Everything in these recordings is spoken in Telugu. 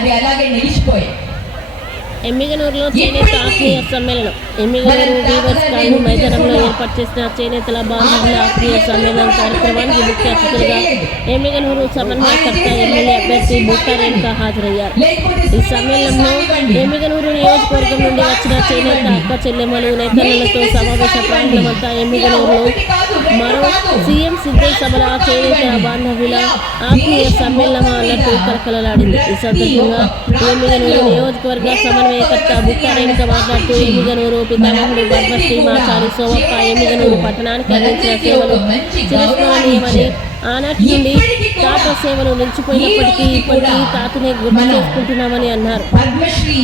అది అలాగే నిలిచిపోయాయి ఎమ్మిగనూరులో చేనేత ఆత్మీయ సమ్మేళనం. ఎమ్మిగనూరు వీవర్స్ కాలనీ మైదానంలో ఏర్పాటు చేసిన చేనేతల బాంధవుల ఆత్మీయ సమ్మేళనం కార్యక్రమానికి ముఖ్య అతిథులుగా ఎమ్మిగనూరు సమన్వయకర్త ఎమ్మెల్యే అభ్యర్థి బుట్టా రేణుక హాజరయ్యారు. ఈ సమ్మేళనంలో ఎమ్మిగనూరు నియోజకవర్గం నుండి వచ్చిన చేనేత అక్క చెల్లెమ్మలు నేతన్నలతో సమావేశ ప్రాంగణమంతా ఎమ్మిగనూరులో మరో సీఎం సిద్ధం సభల చేనేత బాంధవ్యుల ఆత్మీయ సమ్మేళనం అన్నట్టు కలకలలాడింది. ఈ సందర్భంగా ఎమ్మిగనూరు నియోజకవర్గ సమన్వయకర్త బుట్టా రేణుక మాట్లాడుతూ ఎమ్మిగనూరు పితామహుడు పద్మశ్రీ మాచారి సోమప్ప ఎమ్మిగనూరు పట్టణానికి అందించిన సేవలు చిరస్మరణీయమని ఆనాటి నుండి తాత సేవలు నిలిచిపోయినప్పటికీ ఇప్పటికీ తాతనే గుర్తు చేసుకుంటున్నామని అన్నారు. పద్మశ్రీ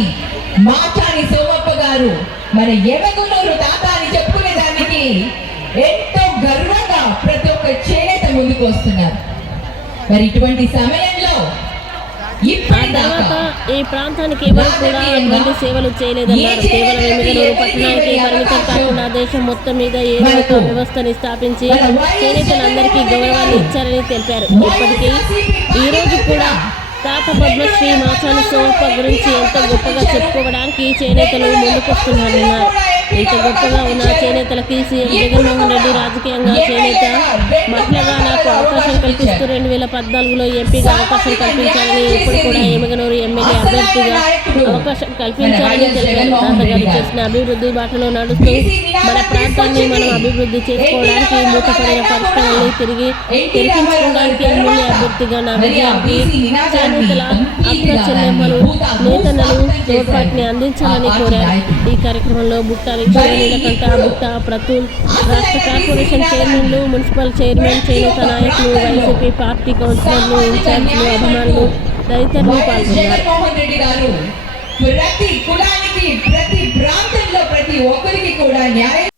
మాచారి సోమప్ప గారు మన ఎవగునూరు తాత అని చెప్పుకునే దానికి ఎంతో గర్వంగా ప్రతి ఒక్క చేనేత ముందుకు వస్తున్నారు. మరి ఇటువంటి సమయంలో ఆ ఇప్పటి తర్వాత దాకా ఈ ప్రాంతానికి? ఎవరు కూడా అటువంటి సేవలు చేయలేదన్నారు. కేవలం ఎమ్మిగనూరు పట్టణానికి పరిమితం కాకుండా దేశం మొత్తం మీద ఏదో ఒక వ్యవస్థని స్థాపించి చేనేతలందరికీ గౌరవాన్ని ఇచ్చారని తెలిపారు. ఇప్పటికీ ఈ రోజు కూడా తాత పద్మశ్రీ మాచాని సోమప్ప గురించి ఎంతో గొప్పగా చెప్పుకోవడానికి చేనేతలు ముందుకొస్తున్నారన్నారు ఇంత గొప్పగా ఉన్న చేనేతలకి సీఎం జగన్మోహన్ రెడ్డి రాజకీయంగా చేనేత మహిళగా నాకు అవకాశం కల్పిస్తూ రెండు వేల పద్నాలుగులో ఎంపీగా అవకాశం కల్పించాలని ఇప్పుడు కూడా ఎమగనూరు ఎమ్మెల్యే అభ్యర్థిగా అవకాశం కల్పించాలని తెలిపారు. తాతగారు చేసిన అభివృద్ధి బాటలో నడుస్తూ మన ప్రాంతాన్ని మనం అభివృద్ధి చేసుకోవడానికి మూతపడిన పరిశ్రమల్ని తిరిగి తెరిపించుకోవడానికి ఎమ్మెల్యే అభ్యర్థిగా నా విజయానికి చేనేతల అక్క చెల్లెమ్మలు నేతన్నలు తోడ్పాటుని అందించాలని కోరారు. ఈ కార్యక్రమంలో బుట్ట నీలకంఠ బుట్ట ప్రతుల్ రాష్ట్ర కార్పొరేషన్ చైర్మన్లు మున్సిపల్ చైర్మన్ చేనేత నాయకులు వైసీపీ పార్టీ కౌన్సిలర్లు ఇన్ఛార్జీలు అభిమానులు తదితరులు పాల్గొన్నారు. ప్రతి కులానికి ప్రతి ప్రాంతంలో ప్రతి ఒక్కరికి కూడా న్యాయం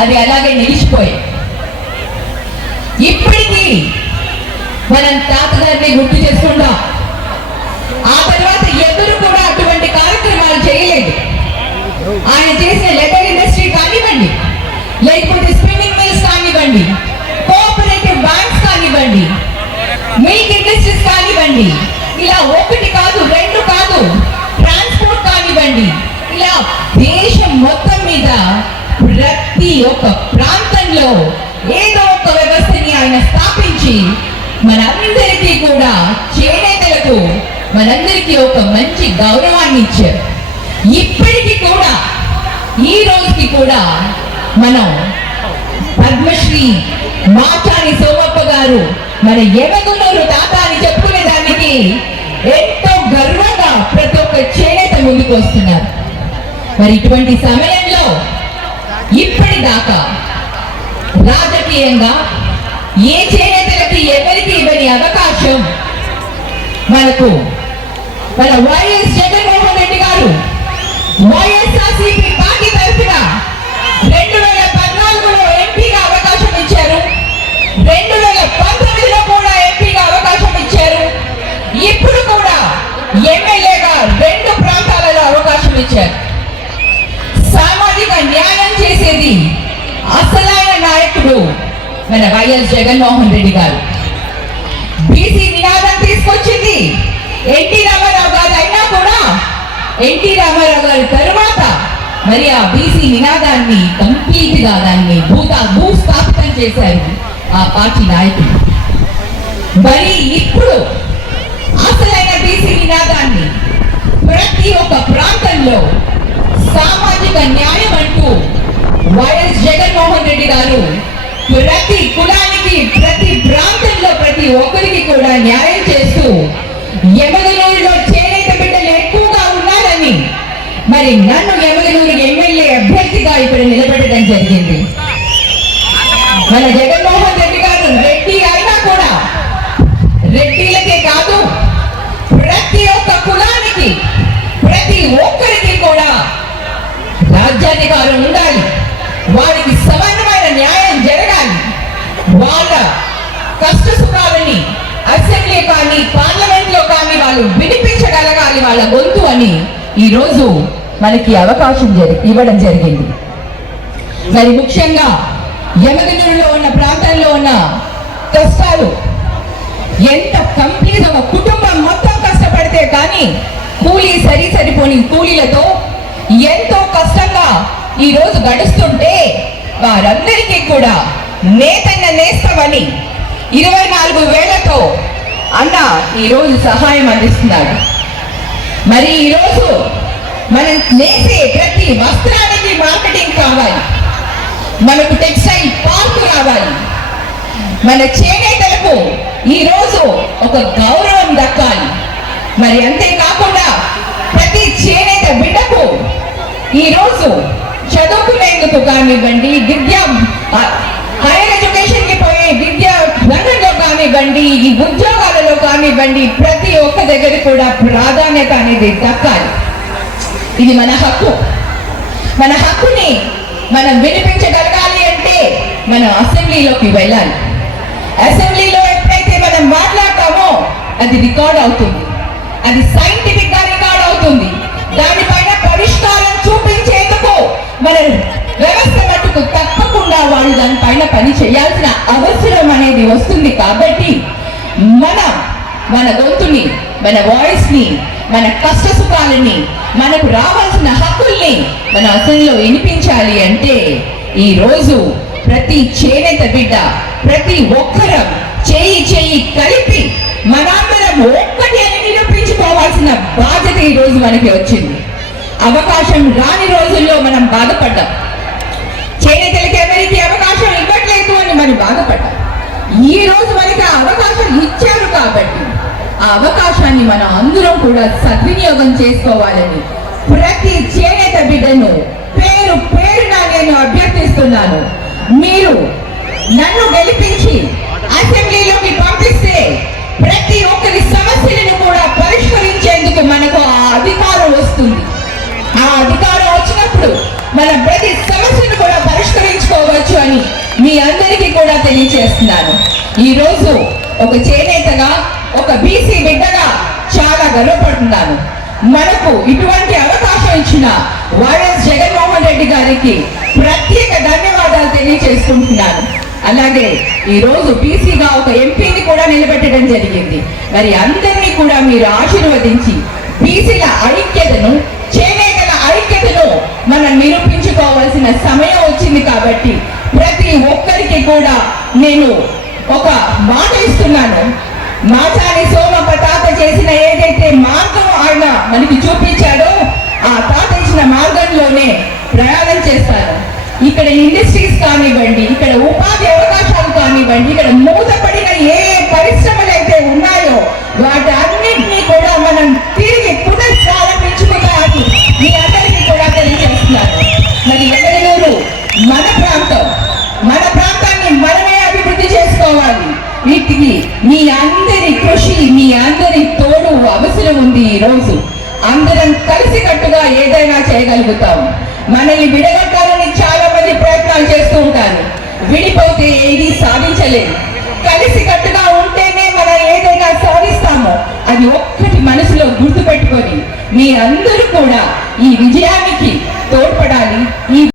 అది అలాగే నిలిచిపోయాయి. ఇప్పటికీ మనం తాతగారిని గుర్తు చేసుకుంటాం ఆ తర్వాత ఎవరు కూడా అటువంటి కార్యక్రమాలు చేయలేదు. ఆయన చేసిన లెటర్ ఒక ప్రాంతంలో ఏదో ఒక వ్యవస్థని ఆయన స్థాపించి మనందరికీ కూడా చేనేతలకు మనందరికీ ఒక మంచి గౌరవాన్ని ఇచ్చారు. ఇప్పటికీ కూడా ఈ రోజుకి కూడా మనం పద్మశ్రీ మాచాని సోమప్ప గారు మన ఎవగునూరు తాత అని చెప్పుకునే దానికి ఎంతో గర్వంగా ప్రతి ఒక్క చేనేత ముందుకు వస్తున్నారు. మరి ఇటువంటి సమయంలో దాకా. రాజకీయంగా ఏ చేనేతలకి ఎవరికి ఇవ్వని అవకాశం మనకు? మన వైఎస్ జగన్మోహన్ రెడ్డి గారు వైఎస్ఆర్సీపీ పార్టీ తరఫున రెండు వేల పద్నాలుగులో ఎంపీగా అవకాశం ఇచ్చారు. రెండు వేల పంతొమ్మిదిలో కూడా ఎంపీగా అవకాశం ఇచ్చారు. ఇప్పుడు కూడా ఎమ్మెల్యేగా రెండు ప్రాంతాలలో అవకాశం ఇచ్చారు. చేసేది అసలైన నాయకుడు మన వైఎస్ జగన్మోహన్ రెడ్డి గారు. బీసీ నినాదం తీసుకొచ్చింది. ఎన్టీ రామారావు గారు అయినా కూడా ఎన్టీ రామారావు గారి తరువాత మరి ఆ బీసీ నినాదాన్ని కంప్లీట్గా దాన్ని భూత భూస్థాపితం చేశారు ఆ పార్టీ నాయకులు. మరి ఇప్పుడు అసలైన బీసీ నినాదాన్ని ప్రతి ఒక్క ప్రాంతంలో సామాజిక న్యాయం అంటూ వైఎస్ జగన్మోహన్ రెడ్డి గారు ప్రతి కులానికి ప్రతి ప్రాంతంలో ప్రతి ఒక్కరికి కూడా న్యాయం చేస్తూ ఎమగనూరులో చేనేత బిడ్డలు ఎక్కువగా ఉన్నారని మరి నన్ను ఎమగనూరు ఎమ్మెల్యే అభ్యర్థిగా ఇక్కడ నిలబెట్టడం జరిగింది. మన జగన్మోహన్ రెడ్డి గారు రెడ్డి అయినా కూడా రెడ్డిలకే కాదు ప్రతి ఒక్క కులానికి ప్రతి ఒక్కరికి కూడా రాజ్యాధికారం ఉండాలి. వారికి సమానమైన న్యాయం జరగాలి. వాళ్ళ కష్ట సుఖాలని అసెంబ్లీ కానీ పార్లమెంట్లో కానీ వాళ్ళు వినిపించగలగాలి వాళ్ళ గొంతు అని ఈ రోజు మనకి అవకాశం జరి ఇవ్వడం జరిగింది. మరి ముఖ్యంగా యమగిరిలో ఉన్న ప్రాంతంలో ఉన్న కష్టాలు ఎంత కంప్లీట్ ఒక కుటుంబం మొత్తం కష్టపడితే కానీ కూలీ సరి సరిపోని కూలీలతో ఎంతో కష్టంగా ఈ రోజు గడుస్తుంటే వారందరికీ కూడా నేతన్న నేస్తామని ఇరవై నాలుగు వేలతో అన్న ఈరోజు సహాయం అందిస్తున్నాడు. మరి ఈరోజు మనం నేసే ప్రతి వస్త్రానికి మార్కెటింగ్ కావాలి. మనకు టెక్స్టైల్ పార్క్ రావాలి. మన చేనేతలకు ఈరోజు ఒక గౌరవం దక్కాలి. మరి అంతేకాకుండా ప్రతి చేనేత బిడ్డకు ఈ రోజు చదువుకునేందుకు కానివ్వండి విద్య హైయర్ ఎడ్యుకేషన్కి పోయే విద్య రంగంలో కానివ్వండి ఈ ఉద్యోగాలలో కానివ్వండి ప్రతి ఒక్క దగ్గర కూడా ప్రాధాన్యత అనేది దక్కాలి. ఇది మన హక్కు. మన హక్కుని మనం వినిపించగలగాలి అంటే మనం అసెంబ్లీలోకి వెళ్ళాలి. అసెంబ్లీలో ఎప్పుడైతే మనం మాట్లాడతామో అది రికార్డ్ అవుతుంది. అది సైంటిఫిక్గా రికార్డ్ అవుతుంది. దానిపైన పరిష్కారం చూపించే మన వ్యవస్థ మట్టుకు తప్పకుండా వాళ్ళు దానిపైన పని చేయాల్సిన అవసరం అనేది వస్తుంది కాబట్టి మన మన గొంతుని మన వాయిస్ని మన కష్ట సుఖాలని మనకు రావాల్సిన హక్కుల్ని మన అసలులో వినిపించాలి అంటే ఈరోజు ప్రతి చేనేత బిడ్డ ప్రతి ఒక్కరం చేయి చేయి కలిపి మనందరం ఒక్కటి అని నిరూపించుకోవాల్సిన బాధ్యత ఈ రోజు మనకి వచ్చింది. అవకాశం రాని రోజుల్లో మనం బాధపడ్డాం. చేనేతలకి ఎవరికి అవకాశం ఇవ్వట్లేదు అని మనం బాధపడ్డాం. ఈ రోజు మనకి ఆ అవకాశం ఇచ్చారు కాబట్టి ఆ అవకాశాన్ని మనం అందరం కూడా సద్వినియోగం చేసుకోవాలని ప్రతి చేనేత బిడ్డను పేరు పేరున నేను అభ్యర్థిస్తున్నాను. మీరు నన్ను గెలిపించి అసెంబ్లీలోకి పంపిస్తే ప్రతి ఒక్కరి సమస్యలను కూడా పరిష్కరించేందుకు మనకు ఆ అధికారం వస్తుంది. ఆ అధికారం వచ్చినప్పుడు మన ప్రతి సమస్యను కూడా పరిష్కరించుకోవచ్చు అని మీ అందరికీ కూడా తెలియజేస్తున్నాను. ఈ రోజు ఒక చేనేతగా ఒక బీసీ బిడ్డగా చాలా గర్వపడుతున్నాను. మనకు ఇటువంటి అవకాశం ఇచ్చిన వైఎస్ జగన్మోహన్ రెడ్డి గారికి ప్రత్యేక ధన్యవాదాలు తెలియజేసుకుంటున్నాను. అలాగే ఈరోజు బీసీగా ఒక ఎంపీని కూడా నిలబెట్టడం జరిగింది. మరి అందరినీ కూడా మీరు ఆశీర్వదించి బీసీల ఐక్యతను చేనేతల మనం నిరూపించుకోవాల్సిన సమయం వచ్చింది కాబట్టి ప్రతి ఒక్కరికి కూడా నేను ఒక మాట ఇస్తున్నాను. మాచాని సోమ తాత చేసిన ఏదైతే మార్గం ఆయన మనకి చూపించాడో ఆ తాత ఇచ్చిన మార్గంలోనే ప్రయాణం చేస్తారు. ఇక్కడ ఇండస్ట్రీస్ కానివ్వండి ఇక్కడ ఉపాధి అవకాశాలు కానివ్వండి ఇక్కడ అందరి కృషి మీ అందరి తోడు అవసరం ఉంది ఈ రోజు. అందరం కలిసికట్టుగా ఏదైనా చేయగలుగుతాం. మనల్ని విడగొట్టాలని చాలా మంది ప్రయత్నాలు చేస్తూ ఉంటారు. విడిపోతే ఏది సాధించలేదు కలిసికట్టుగా ఉంటేనే మనం ఏదైనా సాధిస్తామో అది ఒక్కటి మనసులో గుర్తుపెట్టుకొని మీ మీరందరూ కూడా ఈ విజయానికి తోడ్పడాలి ఈ